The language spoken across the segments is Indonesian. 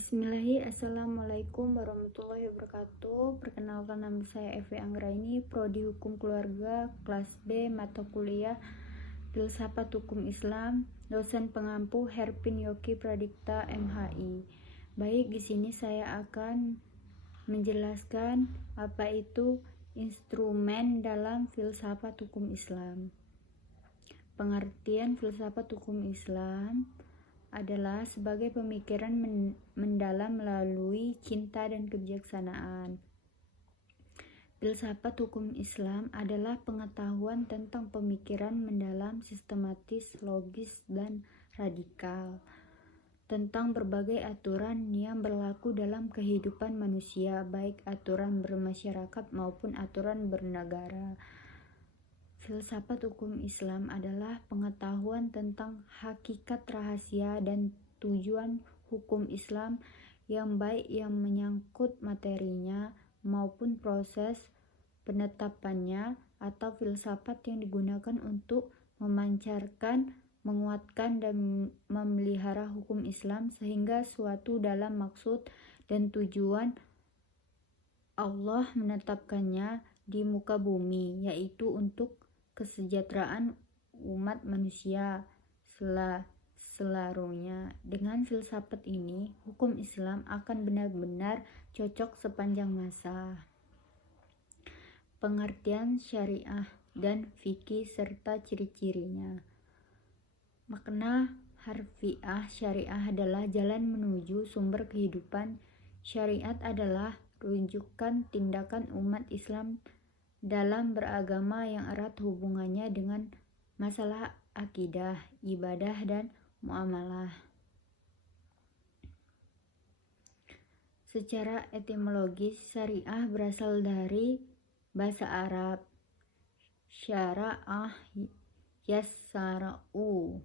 Bismillahirrahmanirrahim. Assalamualaikum warahmatullahi wabarakatuh. Perkenalkan, nama saya Evi Anggraini, Prodi Hukum Keluarga, kelas B, mata kuliah Filsafat Hukum Islam, dosen pengampu Herpin Yoki Pradipta MHI. Baik, di sini saya akan menjelaskan apa itu instrumen dalam filsafat hukum Islam. Pengertian filsafat hukum Islam adalah sebagai pemikiran mendalam melalui cinta dan kebijaksanaan. Filsafat hukum Islam adalah pengetahuan tentang pemikiran mendalam, sistematis, logis, dan radikal tentang berbagai aturan yang berlaku dalam kehidupan manusia, baik aturan bermasyarakat maupun aturan bernegara. Filsafat hukum Islam adalah pengetahuan tentang hakikat rahasia dan tujuan hukum Islam yang baik yang menyangkut materinya maupun proses penetapannya, atau filsafat yang digunakan untuk memancarkan, menguatkan, dan memelihara hukum Islam sehingga suatu dalam maksud dan tujuan Allah menetapkannya di muka bumi, yaitu untuk kesejahteraan umat manusia seluruhnya. Dengan filsafat ini, hukum Islam akan benar-benar cocok sepanjang masa. Pengertian syariah dan fikih serta ciri-cirinya. Makna harfiah syariah adalah jalan menuju sumber kehidupan. Syariat adalah rujukan tindakan umat Islam dalam beragama yang erat hubungannya dengan masalah akidah, ibadah, dan muamalah. Secara etimologis, syariah berasal dari bahasa Arab syara'ah yassara'u,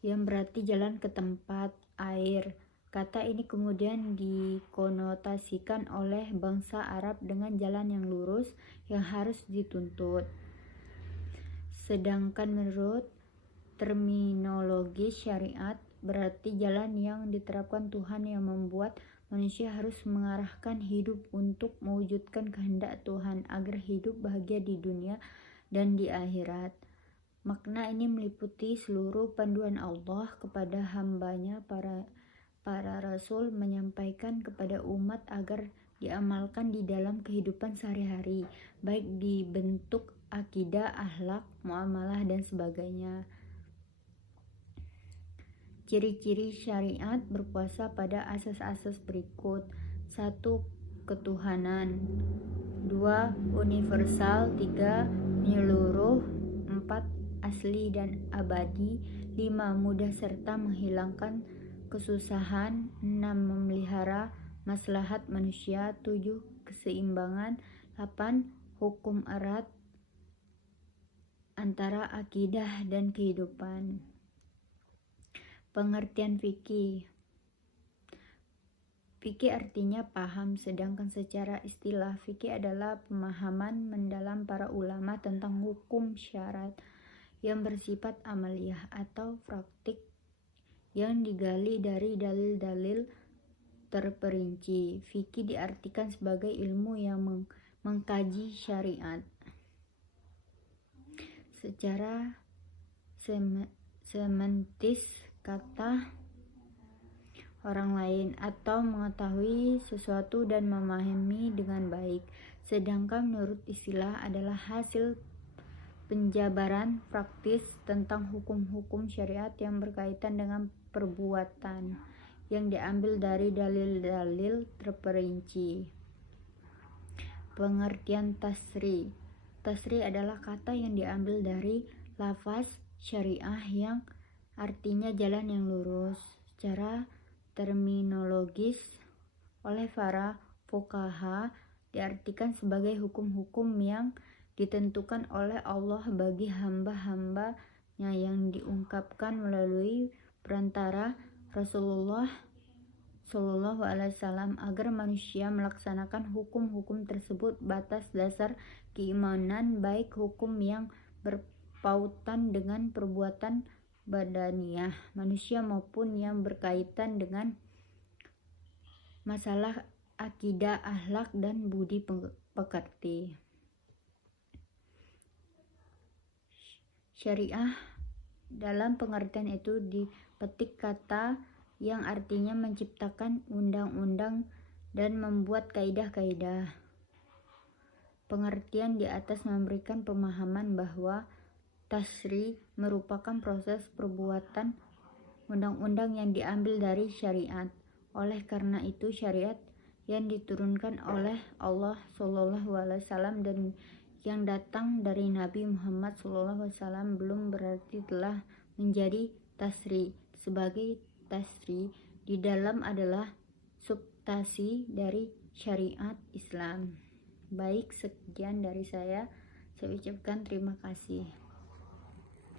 yang berarti jalan ke tempat air. Kata ini kemudian dikonotasikan oleh bangsa Arab dengan jalan yang lurus yang harus dituntut. Sedangkan menurut terminologi syariat berarti jalan yang diterapkan Tuhan yang membuat manusia harus mengarahkan hidup untuk mewujudkan kehendak Tuhan agar hidup bahagia di dunia dan di akhirat. Makna ini meliputi seluruh panduan Allah kepada hambanya, para rasul menyampaikan kepada umat agar diamalkan di dalam kehidupan sehari-hari, baik di bentuk akidah, akhlak, muamalah, dan sebagainya. Ciri-ciri syariat berpuasa pada asas-asas berikut: 1. Ketuhanan. 2. Universal. 3. Menyeluruh. 4. Asli dan abadi. 5. Mudah serta menghilangkan kesusahan. 6. Memelihara maslahat manusia. 7. Keseimbangan. 8. Hukum erat antara akidah dan kehidupan. Pengertian fikih. Fikih artinya paham, sedangkan secara istilah fikih adalah pemahaman mendalam para ulama tentang hukum syariat yang bersifat amaliyah atau praktik yang digali dari dalil-dalil terperinci. Fikih diartikan sebagai ilmu yang mengkaji syariat secara sementis kata orang lain, atau mengetahui sesuatu dan memahami dengan baik. Sedangkan menurut istilah adalah hasil penjabaran praktis tentang hukum-hukum syariat yang berkaitan dengan perbuatan yang diambil dari dalil-dalil terperinci. Pengertian tasri. Tasri adalah kata yang diambil dari lafaz syariah yang artinya jalan yang lurus. Secara terminologis oleh para fuqaha diartikan sebagai hukum-hukum yang ditentukan oleh Allah bagi hamba-hambanya yang diungkapkan melalui perantara Rasulullah SAW agar manusia melaksanakan hukum-hukum tersebut. Batas dasar keimanan, baik hukum yang berpautan dengan perbuatan badaniyah manusia maupun yang berkaitan dengan masalah akidah, akhlak, dan budi pekerti. Syariah dalam pengertian itu dipetik kata yang artinya menciptakan undang-undang dan membuat kaidah-kaidah. Pengertian di atas memberikan pemahaman bahwa tasri merupakan proses perbuatan undang-undang yang diambil dari syariat. Oleh karena itu, syariat yang diturunkan oleh Allah SAW dan yang datang dari Nabi Muhammad SAW belum berarti telah menjadi tasri. Sebagai tasri di dalam adalah substansi dari syariat Islam. Baik, sekian dari saya. Saya ucapkan terima kasih.